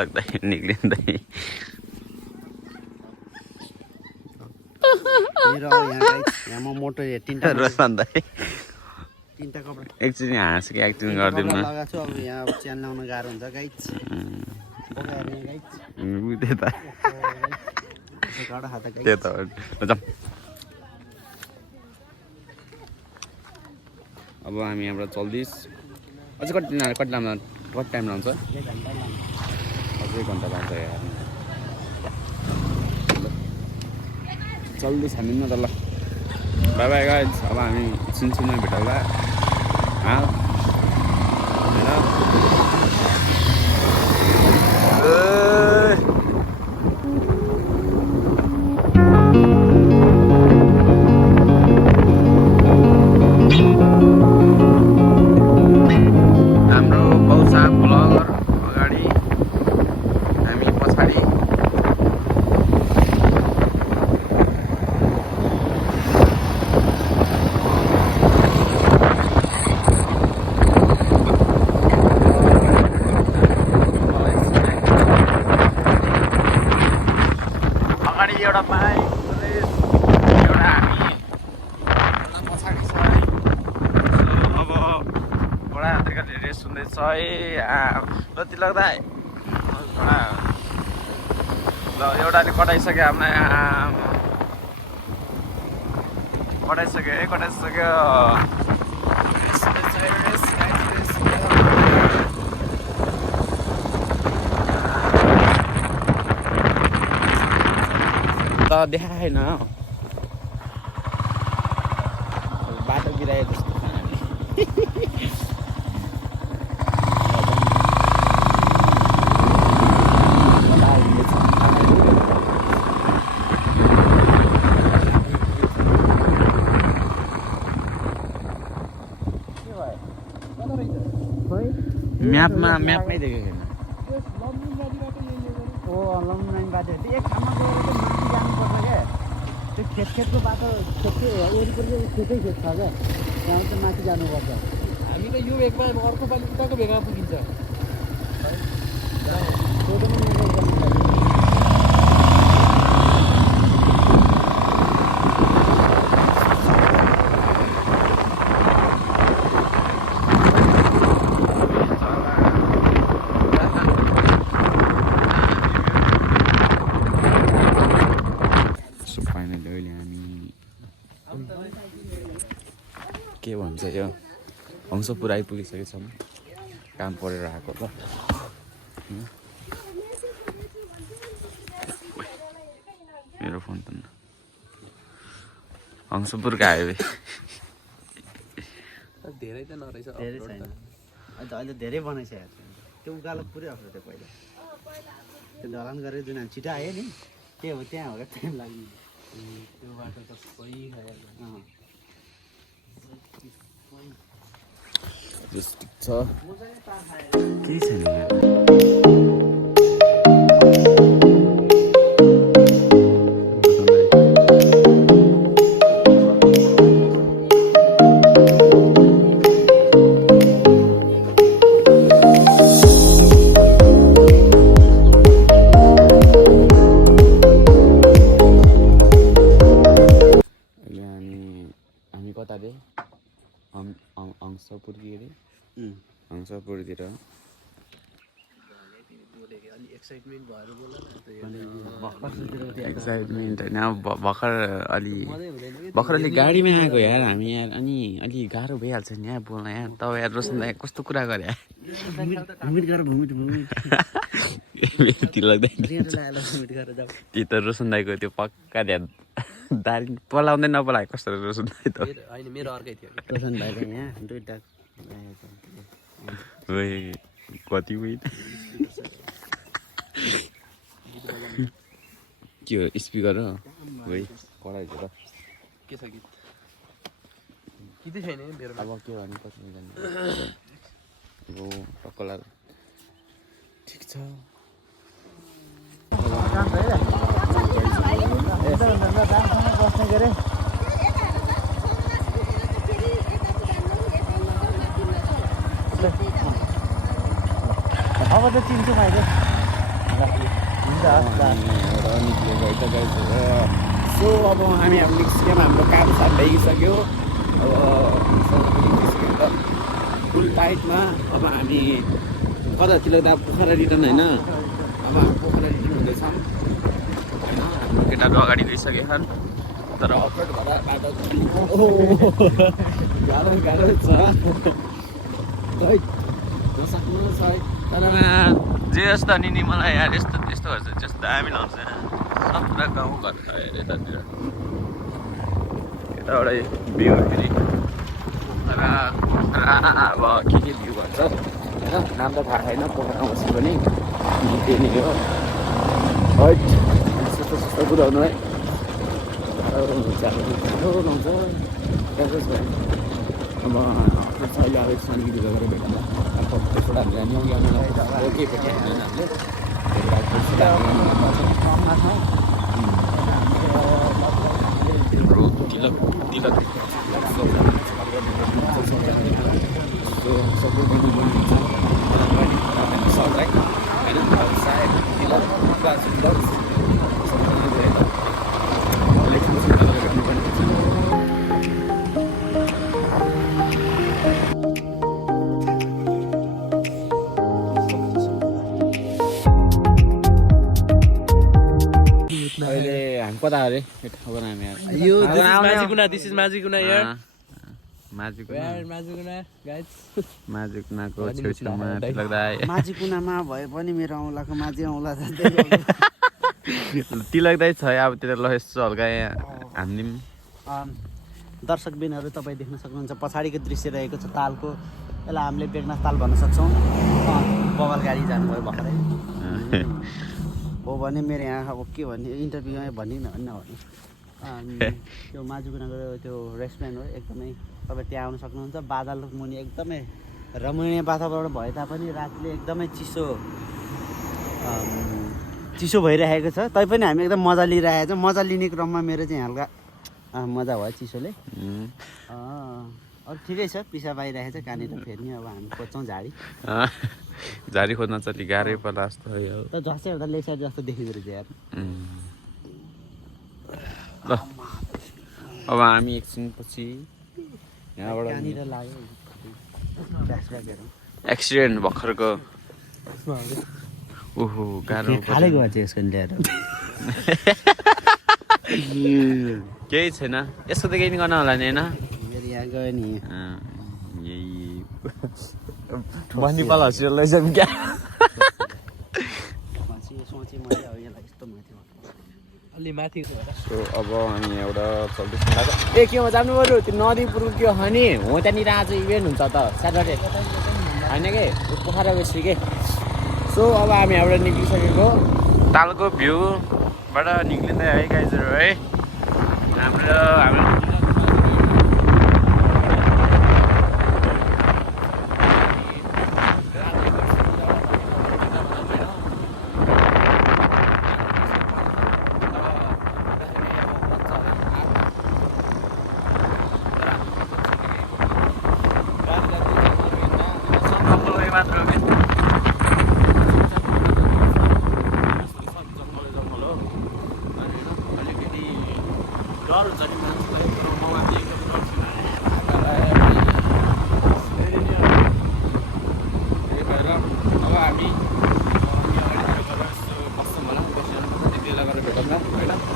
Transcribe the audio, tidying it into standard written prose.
लाग्दै निक्लिँदै यहाँ म मोटो तिनवटा रोशन दाइ कपडा एकचोटि हाँसेको एक्टिङ गरिदिनु न लगाएको छु। अब यहाँ च्यान लाउन गाह्रो हुन्छ गाइज त्यता गाडा खाता गाइज त्यता जाउँ। अब हामी यहाँबाट चल्दैछ अझै कति टाइम लाउँछ अझै घन्टा लाग्छ यार चल्दैछ हामी न त ल बाई बाई गाइज अब हामी छिनछिनमा भेटौँला हाम्रो पौसा ब्लगर अगाडि हामी पछाडि एउटा बाइक एउटा हामी पछाडि छ है। अब घोडाहरूका रेस हुँदैछ है जति लाग्दा घोडा ल एउटाले कटाइसक्यो हामीलाई कटाइसक्यो त देखाएन बाटो बिराए जस्तो म्यापमै देखेको छैन बाटो एक ठाउँमा गएर चाहिँ माथि जानुपर्छ क्या त्यो खेतको बाटो वरिपरि खेतै खेत छ क्या त्यहाँ चाहिँ माथि जानुपर्छ। हामी त यो भेगमा अर्को पालि उताको भेगमा पुगिन्छ। के भन्छ यो हंसपुर आइपुगिसकेको छौँ काम परेर आएको त मेरो फोन त हंसपुरको हाइवे धेरै त नरहेछ धेरै छैन अहिले धेरै बनाइसकेको छ त्यो उकालो पुरै अप्ठ्यारो थियो पहिला त्यो ढलान गरेर जुन हामी छिटो आयो नि के हो त्यहाँ हो क्या टाइम लाग्ने त्यो बाटो त सही खायो छ केही छैन हामी कता रे हंसपुर के अरे हंसपुरतिर एक्साइटमेन्ट होइन भर्खर अलि गाडीमा आएको यार हामी यार अनि अलि गाह्रो भइहाल्छ नि यहाँ बोल्न यहाँ तब यार रोशन दाइ कस्तो कुरा गरे त्यही त रोशन दाइको त्यो पक्का ध्यान दारी पलाउँदै नपलाए कस्तो रोशन दाइ त मेरो अर्कै थियो रोशन भाइले यहाँ दुईवटा कति उयो के हो स्पिकर हो कराइ छ त के छ गीत गीतै छैन मेरो अब के भन्नु कसरी जाने अब टक्कला ठिक छ अब त चिन्छु भाइले निक्लेको है त गाइज। सो अब हामीहरू निस्क्यौँ, हाम्रो काम साथ भइसक्यो। अब फुल टाइटमा अब हामी कतातिर त पोखरा रिटर्न होइन, अब हामी पोखरा रिटर्न हुँदैछौँ होइन। हाम्रो केटाहरू अगाडि गइसकेका छन्, तर अफरोड भएर बाटो गाह्रो गाह्रो छ तर जे जस्तो नि मलाई यार यस्तो त्यस्तोहरू चाहिँ जस्तो दामी लाउँछ। सत्र गाउँ घर छ यतातिर, यताबाटै भ्यू फेरि पोखरा अब के भ्यू भन्छ होइन, नाम त थाहा छैन पोखरा बस्नु पनि त्यही नै हो है। सस्तो सस्तो कुराहरू है गाह्रो हुन्छ, गाह्रो लाउँछ गाह्रो छ। अब अहिले अब सन्डीको भिडियो गरेर भेट्दा अब त्यसबाट हामीले न्याउ केही भेट्यो हुँदैन हामीले तिलक तिलक सबै गर्नु हुन्छ सरलाई होइन, सायद तिलक गर्नुपर्ने हुन्छ। अहिले हामी कता अरे खबर हामी यो दिस इज माझीकुना यार, माझीकुनाको छेउछाउमा तिलकदा माझीकुनामा भए पनि मेरो औँलाको माझी औँला तिलकदाई छ अब त्यता ल यसो हल्का यहाँ हानिदिउँ। दर्शकबिनहरू तपाईँ देख्न सक्नुहुन्छ पछाडिको दृश्य रहेको छ तालको, यसलाई हामीले बेगनाथ ताल भन्न सक्छौँ। बवाल गाडी जानुभयो भर्खरै हो भने मेरो यहाँ अब के भन्ने इन्टरभ्यूमा भनिन भन्ने हो भने त्यो माझीकुनाको त्यो रेस्टुरेन्ट हो, एकदमै तपाईँ त्यहाँ आउन सक्नुहुन्छ। बादल मुनि एकदमै रमणीय वातावरण भए तापनि रातिले एकदमै चिसो भइरहेको छ, तैपनि हामी एकदम मजा लिइरहेको छौँ। मजा लिने क्रममा मेरो चाहिँ हल्का मजा भयो चिसोले। अरू ठिकै छ, पिसा पाइरहेको छ कहाँनिर फेर्ने। अब हामी खोज्छौँ झाडी, झाडी खोज्न चाहिँ अलिक गाह्रै पर्ला जस्तो यो त झस्से एउटा लेसाइड जस्तो देखिँदो रहेछ यार। ल अब हामी एकछिनपछि यहाँबाट कहाँनिर लाग्यो एक्सिडेन्ट भर्खरको ओहो गाह्रो खाले गयो चाहिँ यसको ल्याएर केही छैन, यस्तो त केही गर्न होला नि होइन। मेरो यहाँ गयो नि यही बनिपाल हस्पिटल लैजाउँ क्या। सोचेँ मैले अब यसलाई यस्तो माथि अलि माथि। सो अब हामी एउटा 24 घन्टाको ए केमा जानु पऱ्यो त्यो नदी पुर्को के हो नि हो त्यहाँनिर आज इभेन्ट हुन्छ त स्याटरडे होइन कि पोखरा गएपछि के। सो अब हामी यहाँबाट निक्लिसकेको तालको भ्यूबाट निक्लिँदै है गाइजहरू है। हाम्रो डर हुन्छ नि मान्छेलाई, तर मलाई चाहिँ एकदम डर छैन। त्यही भएर अब हामी